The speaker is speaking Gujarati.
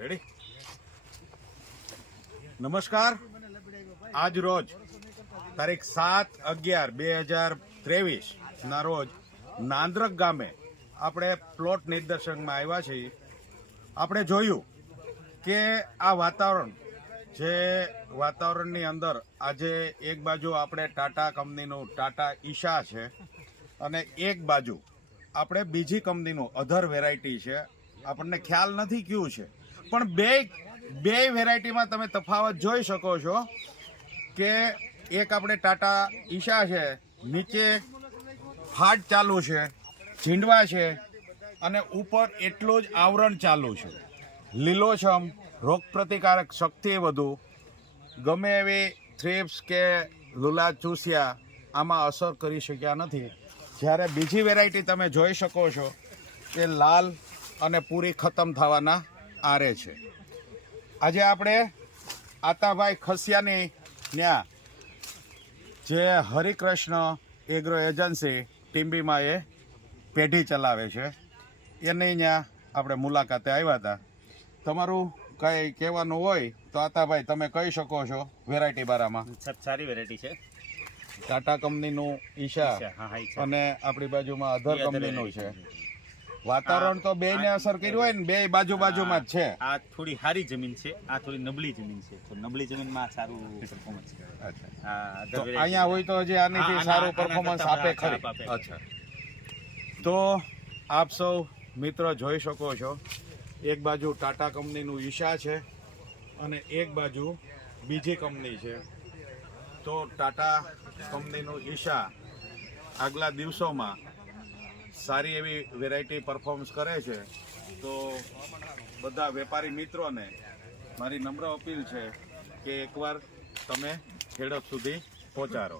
રેડી? નમસ્કાર. આજ રોજ તારીખ 7/11/2023 ના રોજ નાંદ્રક ગામે આપણે પ્લોટ નિદર્શનમાં આવ્યા છીએ. આપણે જોયું કે આ વાતાવરણની અંદર આજે એક બાજુ આપણે ટાટા કંપનીનું ટાટા ઈશા છે અને એક બાજુ આપણે બીજી કંપનીનું અધર વેરાયટી છે. આપણને ખ્યાલ નથી કયું છે, પણ બે વેરાયટીમાં તમે તફાવત જોઈ શકો છો કે એક આપણે ટાટા ઈશા છે, નીચે ફાટ ચાલુ છે, ઝીંડવા છે અને ઉપર એટલું જ આવરણ ચાલુ છે. લીલોછમ, રોગ પ્રતિકારક શક્તિ વધુ, ગમે એવી થ્રિપ્સ કે લીલા ચૂસિયા આમાં અસર કરી શક્યા નથી. જ્યારે બીજી વેરાયટી તમે જોઈ શકો છો કે લાલ અને પૂરી ખતમ થવાના આરે છે. આજે આપણે આતાભાઈ ખસિયાની ત્યાં જે હરિકૃષ્ણ એગ્રો એજન્સી ટીમ્બીમાં એ પેઢી ચલાવે છે એની ત્યાં આપણે મુલાકાતે આવ્યા હતા. તમારું કંઈ કહેવાનું હોય તો આતાભાઈ તમે કહી શકો છો વેરાયટી બારામાં. સારી વેરાયટી છે. ટાટા કંપનીનું ઈશા અને આપણી બાજુમાં અધર કંપનીનું છે. વાતાવરણ તો બે ને અસર કર્યું હોય ને, બે બાજુમાં જ છે. આ થોડી સારી જમીન છે, આ થોડી નબળી જમીન છે. તો નબળી જમીનમાં સારું પરફોર્મન્સ કરે. તો અહીંયા હોય તો હજી આનીથી સારું પરફોર્મન્સ આપે ખરી. અચ્છા, તો આપ સૌ મિત્રો જોઈ શકો છો, એક બાજુ ટાટા કંપનીનું ઈશા છે અને એક બાજુ બીજી કંપની છે. તો ટાટા કંપનીનું ઈશા આગલા દિવસોમાં સારી એવી વેરાયટી પરફોર્મન્સ કરે છે. તો બધા વેપારી મિત્રોને મારી નમ્ર અપીલ છે કે એકવાર તમે ખેડૂત સુધી પહોંચાડો.